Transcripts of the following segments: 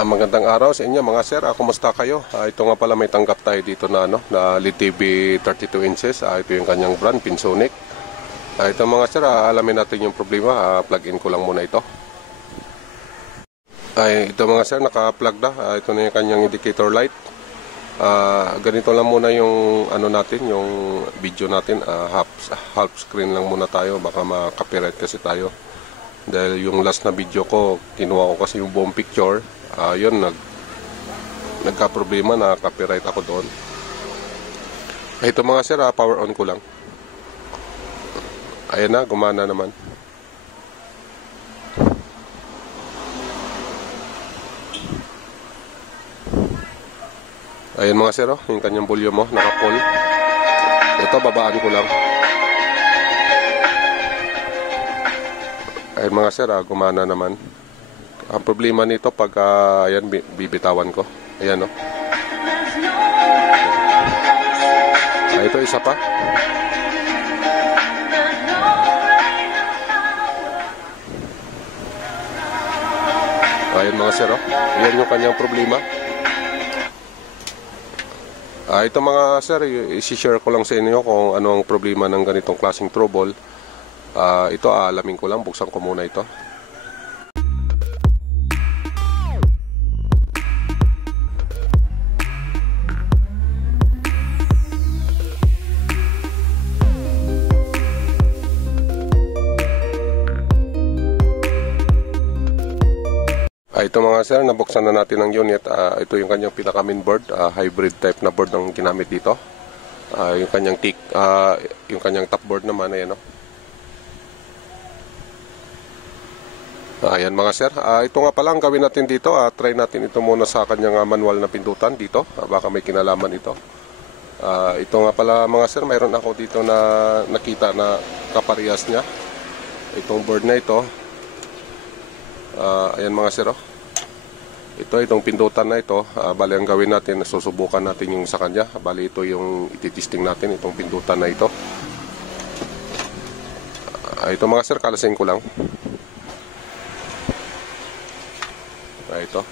Magandang araw sa inyo mga sir. Kumusta kayo? Ito nga pala, may tanggap tayo dito na LED TV 32 inches. Ito yung kanyang brand, Pinsonic. Ito mga sir, alamin natin yung problema. Plug-in ko lang muna ito. Ito mga sir, naka-plug na. Ito na yung kanyang indicator light. Ganito lang muna yung ano natin, yung video natin. Half screen lang muna tayo. Baka ma-copyright kasi tayo. Dahil yung last na video ko, kinuha ko kasi yung buong picture. Yun, nagka-problema na copyright ako doon. Ito mga sir, power on ko lang. Ayan na, gumana naman. Ayan mga sir, yung kanyang volume mo, naka-pull. Ito, babaan ko lang. Ayan mga sir, gumana naman. Ang problema nito pag ayan, bibitawan ko. Ayan, no. Ito isa pa. Ayan mga sir, ayan yung kanyang problema. Ito mga sir, i-share ko lang sa inyo kung ano ang problema ng ganitong klaseng trouble. Ito, alamin ko lang. Buksan ko muna ito. Ito mga sir, nabuksan na natin ang unit. Ito yung kanyang pinaka main board, hybrid type na board ang ginamit dito. Yung kanyang top board naman, ayan, no. Ayan mga sir, ito nga pala ang gawin natin dito. Try natin ito muna sa kanyang manual na pindutan dito. Baka may kinalaman ito. Ito nga pala mga sir, mayroon ako dito na nakita na kaparehas niya. Itong board na ito. Ayan mga sir, itong pindutan na ito, bali ang gawin natin, susubukan natin yung sa kanya. Bali ito yung ititesting natin, itong pindutan na ito. Ito mga sir, kalasin ko lang. Ito.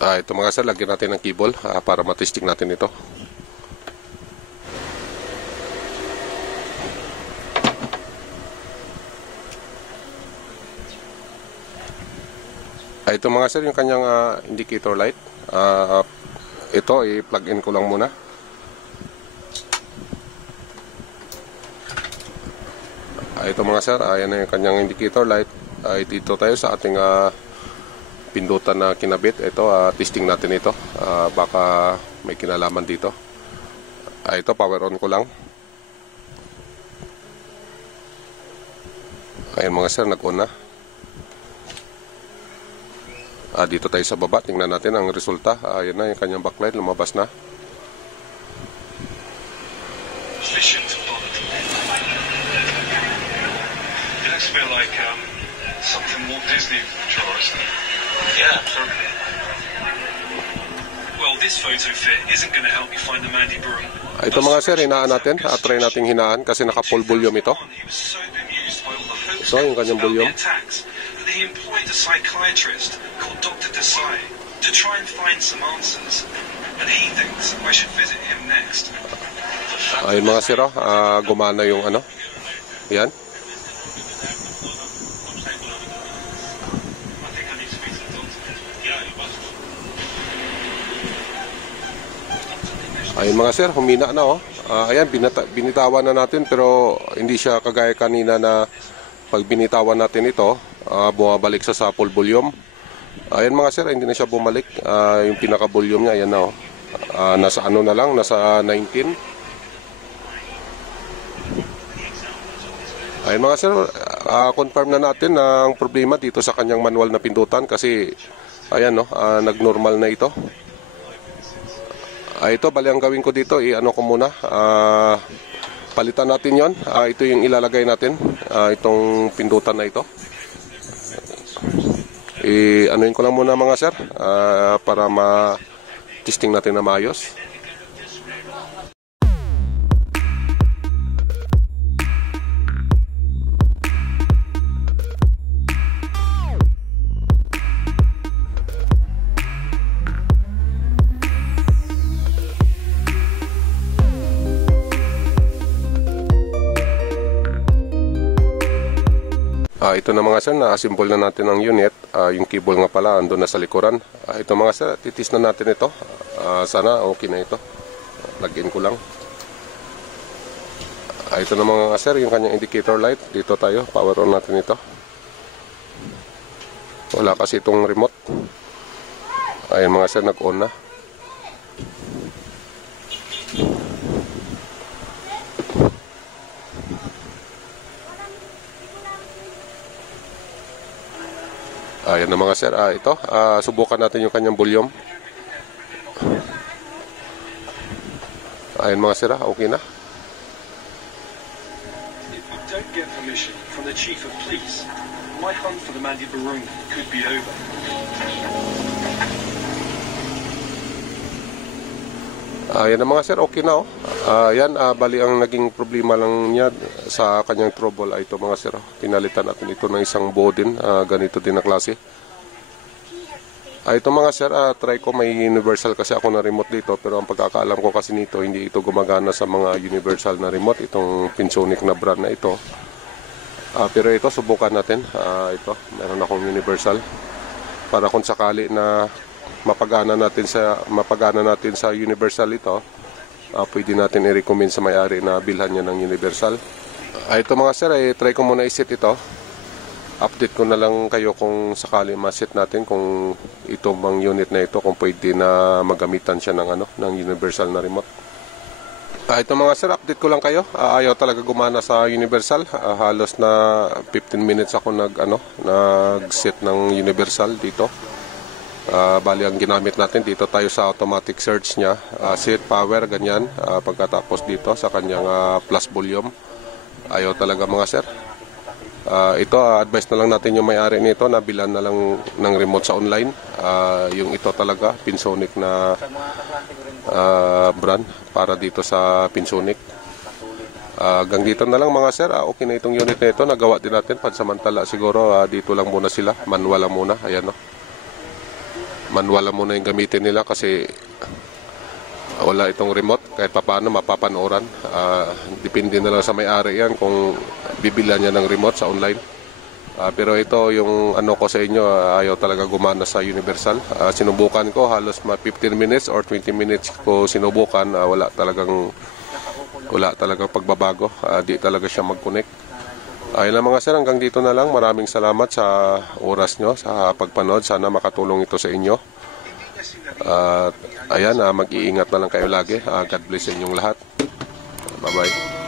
Ito mga sir, lagyan natin ng cable para matesting natin ito. Ito mga sir, yung kanyang indicator light. Ito, i-plug in ko lang muna. Ito mga sir, ayan na yung kanyang indicator light. Dito tayo sa ating pindutan na kinabit. Ito, testing natin ito. Baka may kinalaman dito. Ito, power on ko lang. Ayan mga sir, nag-on na. Dito tayo sa baba. Tingnan natin ang resulta. Ayan na, yung kanyang backlight. Lumabas na. It looks a bit like something Walt Disney draw, isn't it? Yeah, absolutely. Well, this photo fit isn't going to help you find the Mandy Broom. Ito mga sir, hinaan natin. Try nating hinaan kasi naka-full volume ito. Ito yung kanyang volume. He employed a psychiatrist called Dr. Desai to try and find some answers, and he thinks I should visit him next. Ayun mga sir, gumana yung ano. Yan. Ayun mga sir, humina na ayan, binitawan na natin pero hindi siya kagaya kanina na pag binitawan natin ito, bumabalik sa full volume. Ayan mga sir, hindi na siya bumalik. Yung pinaka volume niya, ayan na nasa ano na lang, nasa 19. Ayan mga sir, confirm na natin na ang problema dito sa kanyang manual na pindutan kasi ayan nag-normal na ito. Ito, bali ang gawin ko dito, ano ko muna, palitan natin yon. Ito yung ilalagay natin, itong pindutan na ito. anuin ko lang muna mga sir, para ma-testing natin na maayos. Ito na mga sir, na-assemble na natin ang unit. Yung cable nga pala, andun na sa likuran. Ito mga sir, titis na natin ito. Sana okay na ito. Lagin ko lang. Ito na mga sir, yung kanyang indicator light. Dito tayo, power on natin ito. Wala kasi itong remote. Ayan mga sir, nag-on na. Ayan na mga sir, ito, subukan natin yung kanyang volume. Ayan mga sir, okay na. If we don't get permission from the chief of police, my hunt for the Mandy Baroon could be over. Ayan na mga sir, okay na. Ayan, bali ang naging problema lang niya sa kanyang trouble ay ito mga sir. Pinalitan natin ito ng isang buo din, ganito din na klase. Ito mga sir, try ko, may universal kasi ako na remote dito, pero ang pagkakaalam ko kasi nito, hindi ito gumagana sa mga universal na remote, itong Pinsonic na brand na ito. Pero ito, subukan natin. Ito, meron akong universal. Para kung sakali na mapagana natin sa universal ito, pwede natin i-recommend sa may-ari na bilhan niya ng universal. Ito mga sir, try ko muna i-set ito. Update ko na lang kayo kung sakali ma-set natin kung ito bang unit na ito, kung pwede na magamitan siya ng universal na remote. Ito mga sir, update ko lang kayo. Ayaw talaga gumana sa universal. Halos na 15 minutes ako nag-set ng universal dito. Bali ang ginamit natin dito tayo sa automatic search niya, set power ganyan, pagkatapos dito sa kanyang plus volume, ayaw talaga mga sir. Ito, advice na lang natin yung may-ari nito na bilan na lang ng remote sa online. Yung ito talaga Pinsonic na brand para dito sa Pinsonic. Hanggang dito na lang mga sir. Okay na itong unit na ito, nagawa din natin pansamantala siguro. Dito lang muna sila, manual lang muna. Ayan o, manual lang muna yung gamitin nila kasi wala itong remote. Kahit papaano mapapanoran, depende na lang sa may-ari yan kung bibilan niya ng remote sa online. Pero ito yung ko sa inyo, ayaw talaga gumana sa universal. Sinubukan ko halos 15 minutes or 20 minutes ko sinubukan, wala talagang pagbabago. Di talaga siya mag-connect. Ayun lang mga sir, hanggang dito na lang. Maraming salamat sa oras nyo, sa pagpanood. Sana makatulong ito sa inyo. Ayan, mag-iingat na lang kayo lagi. God bless sa inyong lahat. Bye-bye.